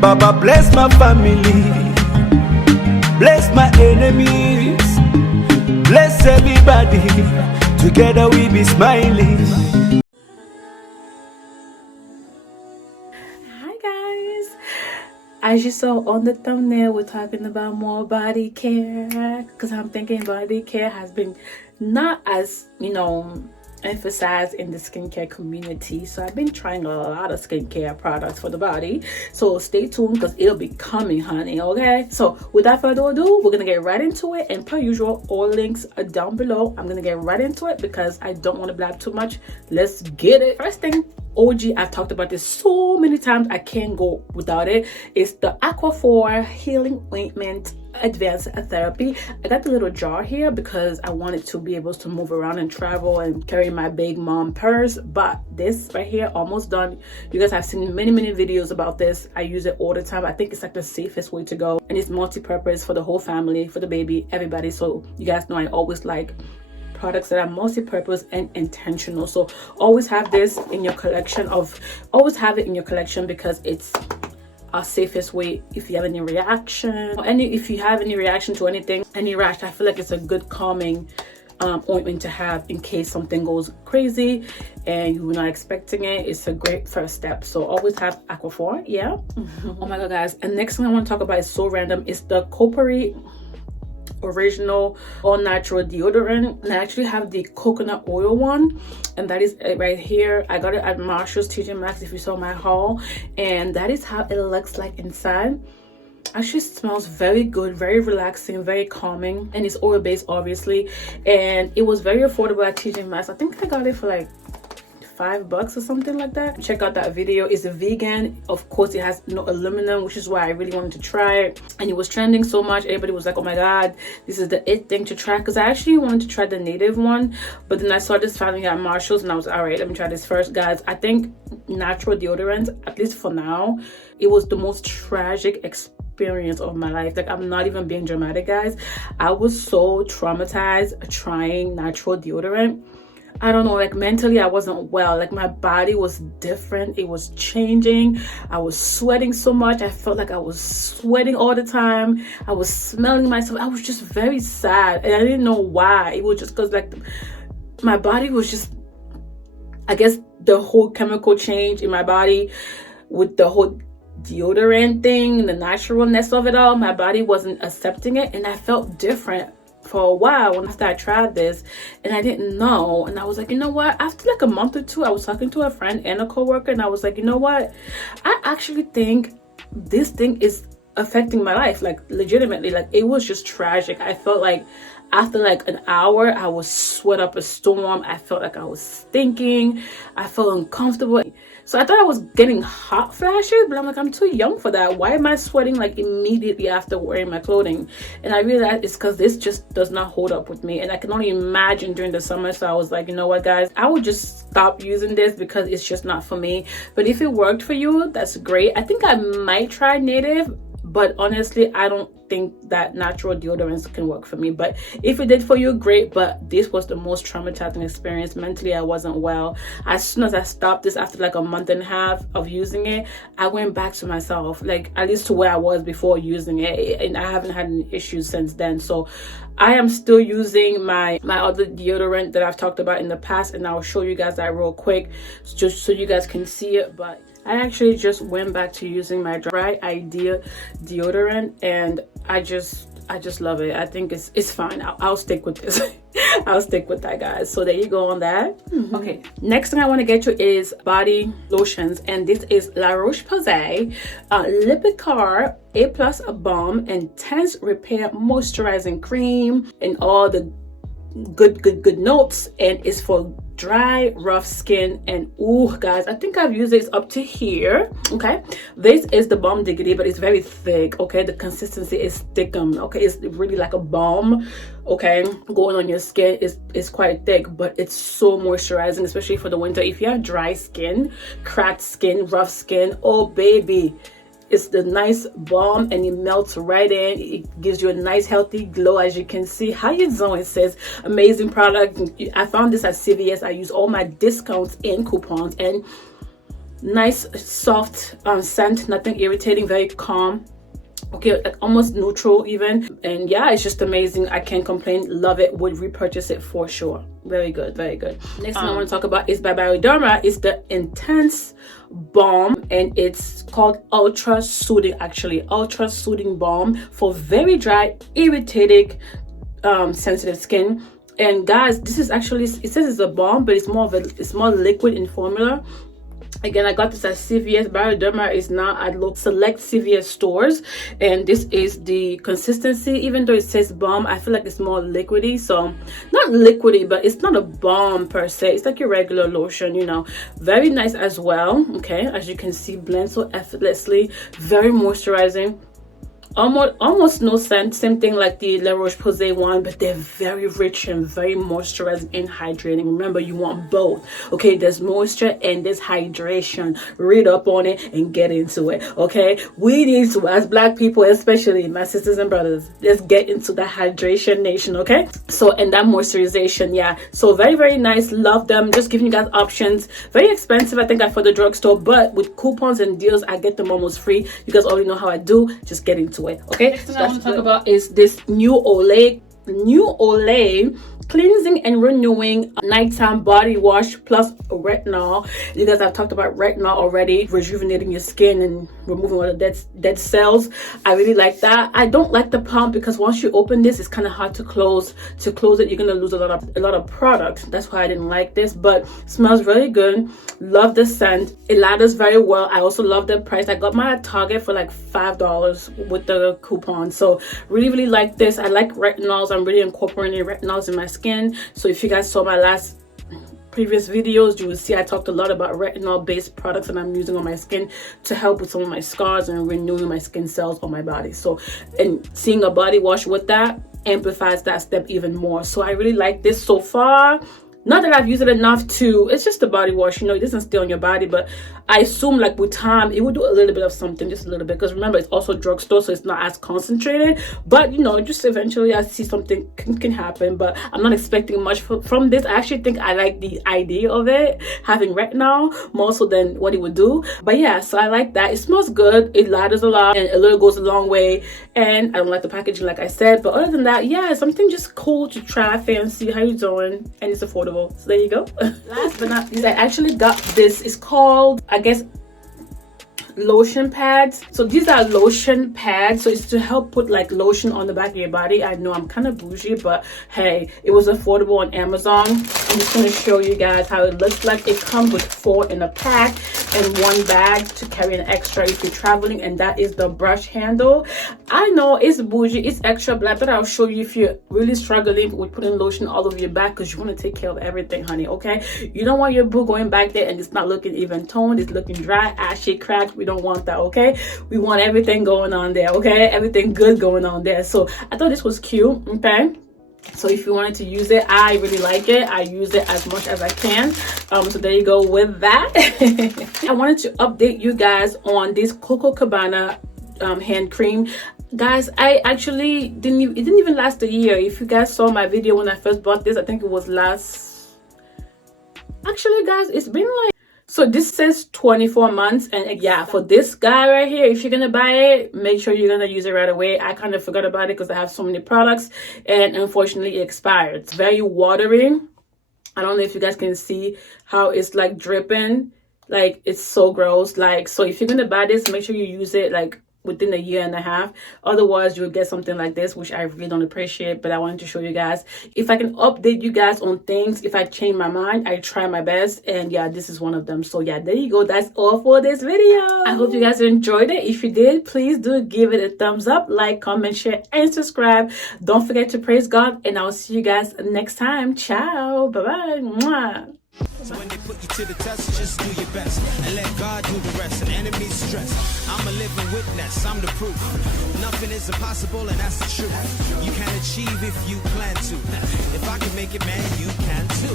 Baba bless my family, bless my enemies, bless everybody. Together we be smiling. Hi guys, as you saw on the thumbnail, we're talking about more body care, because I'm thinking body care has been not as, you know, emphasized in the skincare community. So I've been trying a lot of skincare products for the body, so stay tuned because it'll be coming, honey. Okay, so without further ado, we're gonna get right into it, and per usual, all links are down below. I'm gonna get right into it because I don't want to blab too much. Let's get it. First thing, OG, I've talked about this so many times, I can't go without it. It's the Aquaphor Healing Ointment Advanced Therapy. I got the little jar here because I wanted to be able to move around and travel and carry my big mom purse, but this right here, almost done. You guys have seen many videos about this. I use it all the time. I think it's like the safest way to go, and it's multi-purpose for the whole family, for the baby, everybody. So you guys know I always like products that are multi-purpose and intentional, so always have this in your collection because it's our safest way if you have any reaction, or if you have any reaction to anything, any rash. I feel like it's a good calming ointment to have in case something goes crazy and you're not expecting it. It's a great first step, so always have Aquaphor. Yeah. Oh my god guys, and next thing I want to talk about is so random. It's the Coppery original all natural deodorant, and I actually have the coconut oil one, and that is it right here. I got it at Marshall's, TJ Maxx, if you saw my haul, and that is how it looks like inside. Actually smells very good, very relaxing, very calming, and it's oil based obviously, and it was very affordable at TJ Maxx. I think I got it for like $5 or something like that. Check out that video. It's a vegan, of course. It has no aluminum, which is why I really wanted to try it, and it was trending so much. Everybody was like, oh my god, this is the it thing to try, because I actually wanted to try the native one, but then I saw this finally at Marshall's and I was all right, let me try this first. Guys, I think natural deodorants, at least for now, it was the most tragic experience of my life. Like, I'm not even being dramatic, guys. I was so traumatized trying natural deodorant. I don't know, like mentally I wasn't well. Like my body was different, it was changing. I was sweating so much, I felt like I was sweating all the time. I was smelling myself. I was just very sad, and I didn't know why. It was just because like my body was just, I guess the whole chemical change in my body with the whole deodorant thing, the naturalness of it all, my body wasn't accepting it, and I felt different for a while after I tried this, and I didn't know. And I was like, you know what, after like a month or two, I was talking to a friend and a co-worker, and I was like, you know what, I actually think this thing is affecting my life, like legitimately. Like it was just tragic. I felt like after like an hour I was sweat up a storm. I felt like I was stinking. I felt uncomfortable. So I thought I was getting hot flashes, but I'm like, I'm too young for that. Why am I sweating like immediately after wearing my clothing? And I realized it's because this just does not hold up with me, and I can only imagine during the summer. So I was like, you know what guys, I would just stop using this because it's just not for me. But if it worked for you, that's great. I think I might try native, but honestly I don't think that natural deodorants can work for me. But if it did for you, great. But this was the most traumatizing experience. Mentally I wasn't well. As soon as I stopped this after like a month and a half of using it, I went back to myself, like at least to where I was before using it, and I haven't had any issues since then. So I am still using my other deodorant that I've talked about in the past, and I'll show you guys that real quick just so you guys can see it. But I actually just went back to using my Dry Idea deodorant, and I just love it. I think it's fine. I'll stick with this. I'll stick with that, guys. So there you go on that. Okay, next thing I want to get to is body lotions, and this is La Roche-Posay Lipikar A+ Balm Intense Repair Moisturizing Cream, and all the good notes, and it's for dry, rough skin. And ooh guys, I think I've used this up to here. Okay, this is the Balm Diggity, but it's very thick. Okay, the consistency is thickum. Okay, it's really like a balm. Okay, going on your skin is quite thick, but it's so moisturizing, especially for the winter. If you have dry skin, cracked skin, rough skin, oh baby, it's the nice balm, and it melts right in. It gives you a nice healthy glow. As you can see, how you doing? It says amazing product. I found this at CVS. I use all my discounts and coupons, and Nice soft scent, nothing irritating, very calm. Okay, like almost neutral even. And yeah, it's just amazing. I can't complain. Love it. Would repurchase it for sure. Very good, very good. Next thing I want to talk about is by Bioderma. It's the Intense Balm, and it's called Ultra Soothing. Actually, Ultra Soothing Balm for very dry, irritated, sensitive skin. And guys, this is actually, it says it's a balm, but it's more liquid in formula. Again, I got this at CVS. Bioderma is now at select CVS stores, and this is the consistency. Even though it says balm, I feel like it's more liquidy. So not liquidy, but it's not a balm per se. It's like your regular lotion, you know. Very nice as well. Okay, as you can see, blends so effortlessly. Very moisturizing. Almost no scent. Same thing like the Roche-Posay one, but they're very rich and very moisturizing and hydrating. Remember, you want both. Okay, there's moisture and there's hydration. Read up on it and get into it. Okay, we need to, as black people, especially my sisters and brothers, let's get into the hydration nation. Okay, so, and that moisturization, yeah, so very, very nice. Love them. Just giving you guys options. Very expensive, I think, for the drugstore, but with coupons and deals, I get them almost free. You guys already know how I do. Just get into it. Okay, next thing I want to talk about is this new Olay cleansing and renewing nighttime body wash plus retinol. You guys, I've talked about retinol already, rejuvenating your skin and removing all the dead cells. I really like that. I don't like the pump because once you open this, it's kind of hard to close. To close it, you're gonna lose a lot of product. That's why I didn't like this, but smells really good. Love the scent. It lathers very well. I also love the price. I got mine at Target for like $5 with the coupon. So really, really like this. I like retinols. I'm really incorporating retinols in my skin. So if you guys saw my previous videos, you will see I talked a lot about retinol based products that I'm using on my skin to help with some of my scars and renewing my skin cells on my body. So, and seeing a body wash with that amplifies that step even more. So I really like this so far. Not that I've used it enough to, it's just a body wash, you know, it doesn't stay on your body, but I assume like with time, it will do a little bit of something, just a little bit, because remember, it's also drugstore, so it's not as concentrated, but you know, just eventually I see something can happen, but I'm not expecting much from this. I actually think I like the idea of it, having retinol, more so than what it would do, but yeah, so I like that. It smells good, it lathers a lot, and a little goes a long way, and I don't like the packaging like I said, but other than that, yeah, something just cool to try, fancy, how you doing, and it's affordable. So there you go. Last but not least, I actually got this. It's called, I guess, lotion pads. So these are lotion pads, so it's to help put like lotion on the back of your body. I know I'm kind of bougie, but hey, it was affordable on Amazon. I'm just going to show you guys how it looks like. It comes with 4 in a pack and 1 bag to carry an extra if you're traveling, and that is the brush handle. I know it's bougie, it's extra black, but I'll show you if you're really struggling with putting lotion all over your back, because you want to take care of everything, honey. Okay, you don't want your boo going back there and it's not looking even toned, it's looking dry, ashy, cracked. We don't want that. Okay, we want everything going on there. Okay, everything good going on there. So I thought this was cute. Okay, so if you wanted to use it, I really like it. I use it as much as I can. So there you go with that. I wanted to update you guys on this Coco Cabana hand cream. Guys, I actually it didn't even last a year. If you guys saw my video when I first bought this, I think it was actually, guys, it's been like, so this says 24 months, and yeah, for this guy right here, if you're gonna buy it, make sure you're gonna use it right away. I kind of forgot about it because I have so many products, and unfortunately it expired. It's very watery. I don't know if you guys can see how it's like dripping, like it's so gross. Like, so if you're gonna buy this, make sure you use it like within 1.5 years. Otherwise you'll get something like this, which I really don't appreciate, but I wanted to show you guys. If I can update you guys on things, if I change my mind, I try my best, and yeah, this is one of them. So yeah, there you go. That's all for this video. I hope you guys enjoyed it. If you did, please do give it a thumbs up, like, comment, share, and subscribe. Don't forget to praise God, and I'll see you guys next time. Ciao, bye bye. Mwah. So when they put you to the test, just do your best and let God do the rest. And enemies stress, I'm a living witness, I'm the proof. Nothing is impossible, and that's the truth. You can achieve if you plan to. If I can make it, man, you can too.